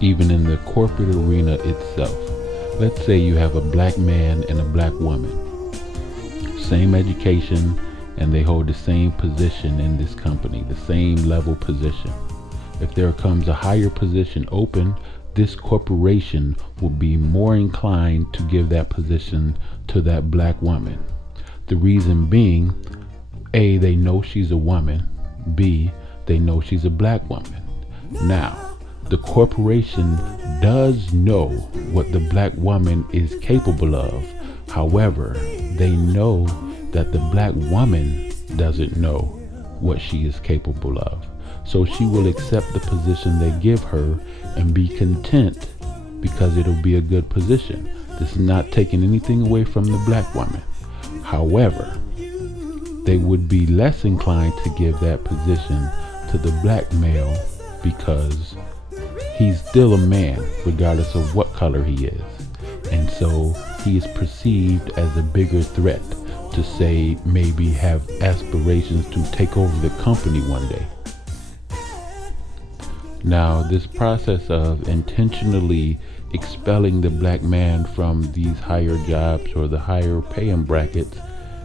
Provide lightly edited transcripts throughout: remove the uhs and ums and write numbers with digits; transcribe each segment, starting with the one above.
Even in the corporate arena itself. Let's say you have a black man and a black woman, same education, and they hold the same position in this company, the same level position. If there comes a higher position open, this corporation will be more inclined to give that position to that black woman. The reason being, A, they know she's a woman, B, they know she's a black woman. Now, the corporation does know what the black woman is capable of. However, they know that the black woman doesn't know what she is capable of. So she will accept the position they give her and be content because it'll be a good position. This is not taking anything away from the black woman. However, they would be less inclined to give that position to the black male because he's still a man regardless of what color he is. And so he is perceived as a bigger threat to, say, maybe have aspirations to take over the company one day. Now, this process of intentionally expelling the black man from these higher jobs or the higher paying brackets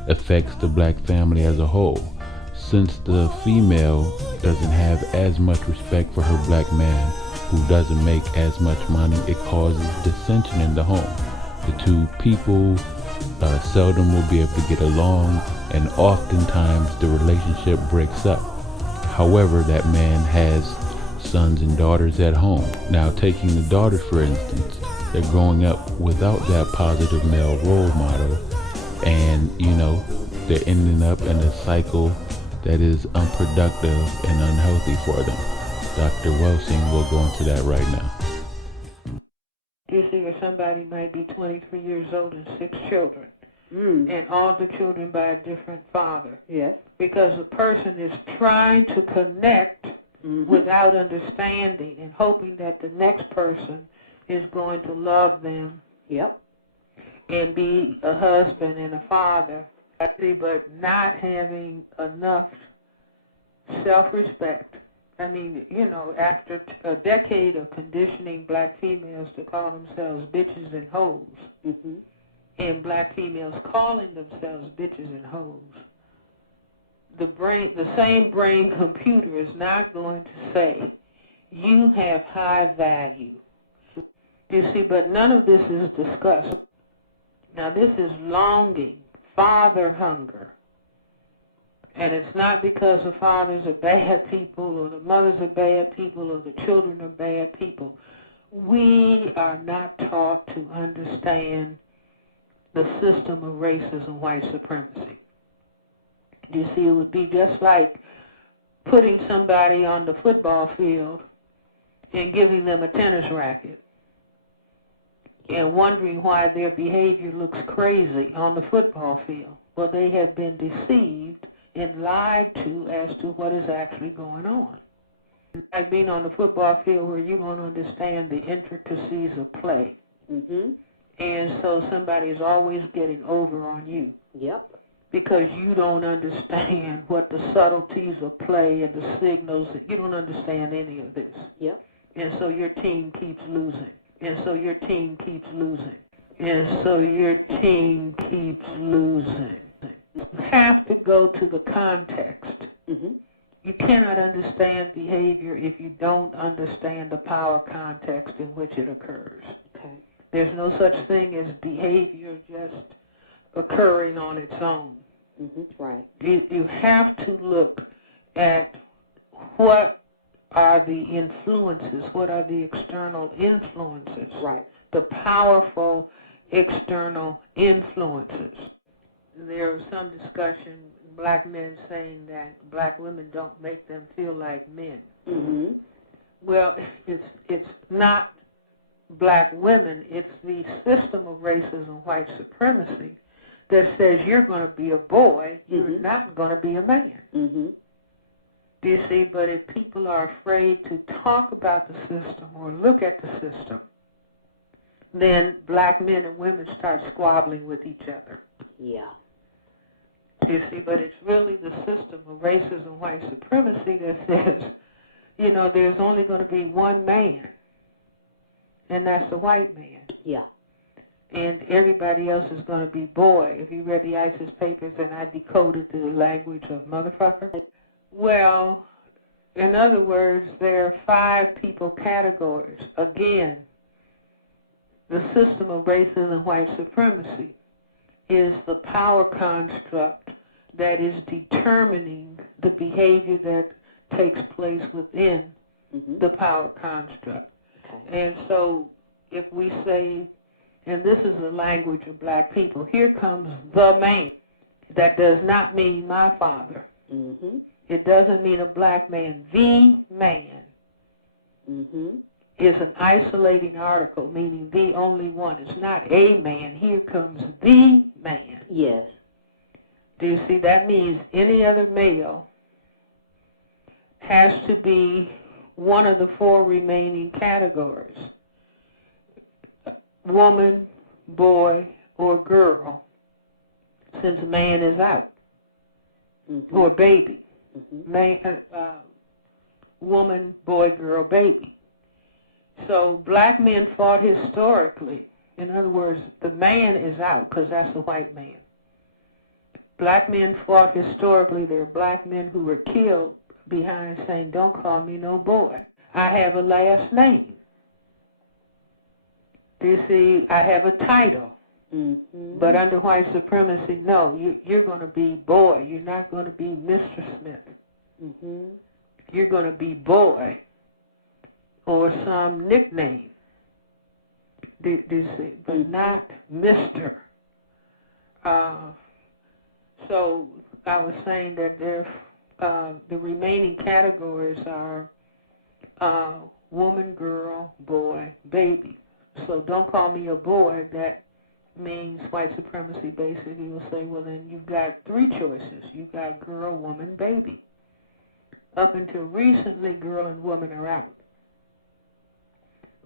affects the black family as a whole. Since the female doesn't have as much respect for her black man who doesn't make as much money, it causes dissension in the home. The two people seldom will be able to get along, and oftentimes the relationship breaks up. However, that man has sons and daughters at home. Now, taking the daughters for instance, they're growing up without that positive male role model, and they're ending up in a cycle that is unproductive and unhealthy for them. Dr. Welsing will go into that right now. You see where somebody might be 23 years old and 6 children, and all the children by a different father. Yes. Because the person is trying to connect without understanding and hoping that the next person is going to love them. Yep. And be a husband and a father, but not having enough self-respect. I mean, after a decade of conditioning black females to call themselves bitches and hoes, and black females calling themselves bitches and hoes, the same brain computer is not going to say, you have high value. You see, but none of this is discussed. Now, this is longing, father hunger. And it's not because the fathers are bad people or the mothers are bad people or the children are bad people. We are not taught to understand the system of racism, white supremacy. You see, it would be just like putting somebody on the football field and giving them a tennis racket and wondering why their behavior looks crazy on the football field. Well, they have been deceived and lied to as to what is actually going on. Like being on the football field where you don't understand the intricacies of play. And so somebody is always getting over on you. Yep. Because you don't understand what the subtleties of play and the signals, you don't understand any of this. Yep. And so your team keeps losing. And so your team keeps losing. And so your team keeps losing. You have to go to the context. You cannot understand behavior if you don't understand the power context in which it occurs. Okay. There's no such thing as behavior just occurring on its own. Right. You have to look at what are the influences, what are the external influences, right? The powerful external influences. There was some discussion, black men saying that black women don't make them feel like men. Well, it's not black women, it's the system of racism, white supremacy, that says you're going to be a boy, you're not going to be a man. Do you see? But if people are afraid to talk about the system or look at the system, then black men and women start squabbling with each other. Yeah. Do you see? But it's really the system of racism, white supremacy that says there's only going to be one man, and that's the white man. Yeah. And everybody else is going to be boy. If you read the ISIS papers and I decoded the language of motherfucker. Well, in other words, there are 5 people categories. Again, the system of racism and white supremacy is the power construct that is determining the behavior that takes place within the power construct. Okay. And so if we say, and this is the language of black people, here comes the man. That does not mean my father. It doesn't mean a black man. The man is an isolating article, meaning the only one. It's not a man. Here comes the man. Yes. Do you see? That means any other male has to be one of the 4 remaining categories. Woman, boy, or girl, since man is out, or baby. Man, woman, boy, girl, baby. So black men fought historically. In other words, the man is out because that's the white man. Black men fought historically. There are black men who were killed behind saying, don't call me no boy. I have a last name. Do you see? I have a title. But under white supremacy, no, you're going to be boy. You're not going to be Mr. Smith. You're going to be boy or some nickname. Do you see? But not Mr. So I was saying that the remaining categories are woman, girl, boy, baby. So don't call me a boy. That means white supremacy basically will say, well, then you've got 3 choices. You've got girl, woman, baby. Up until recently, girl and woman are out.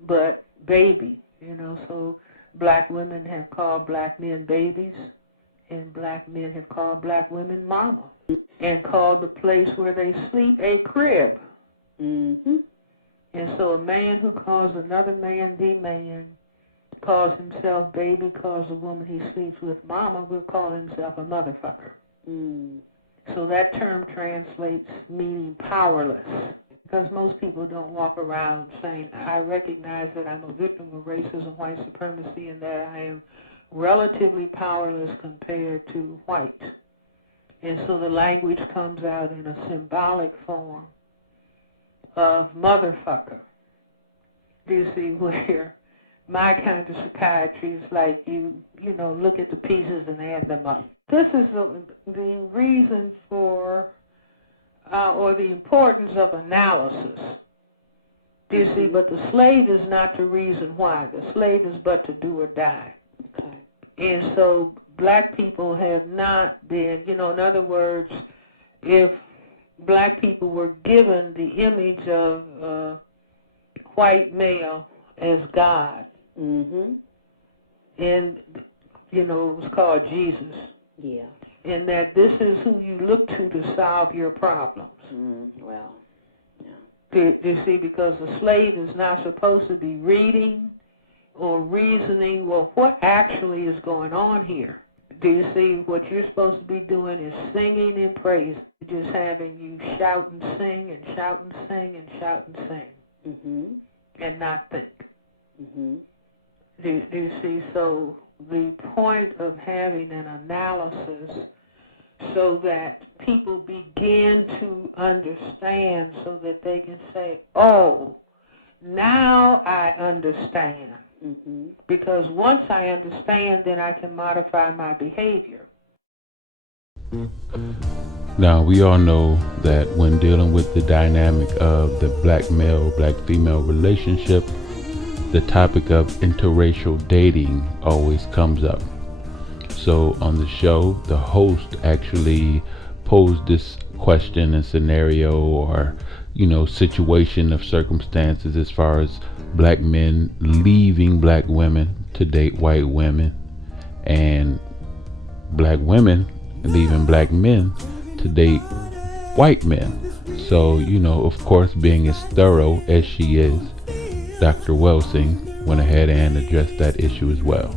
But baby, so black women have called black men babies, and black men have called black women mama, and called the place where they sleep a crib. And so a man who calls another man the man, calls himself baby, calls the woman he sleeps with mama, will call himself a motherfucker. So that term translates meaning powerless, because most people don't walk around saying, I recognize that I'm a victim of racism, white supremacy, and that I am relatively powerless compared to white. And so the language comes out in a symbolic form of motherfucker. Do you see where my kind of psychiatry is like you look at the pieces and add them up. This is the reason for, or the importance of analysis. Do you see? But the slave is not the reason why. The slave is but to do or die. Okay. And so black people have not been, in other words, if black people were given the image of white male as God, and, it was called Jesus. Yeah. And that this is who you look to solve your problems. Well, yeah. Do you see? Because the slave is not supposed to be reading or reasoning, well, what actually is going on here? Do you see? What you're supposed to be doing is singing and praise, just having you shout and sing and shout and sing and shout and sing, and not think. Do you see? So the point of having an analysis so that people begin to understand, so that they can say, oh, now I understand. Because once I understand, then I can modify my behavior. Now, we all know that when dealing with the dynamic of the black male, black female relationship, the topic of interracial dating always comes up. So on the show, the host actually posed this question and scenario, or situation of circumstances, as far as black men leaving black women to date white women, and black women leaving black men to date white men. So, of course, being as thorough as she is, Dr. Welsing went ahead and addressed that issue as well.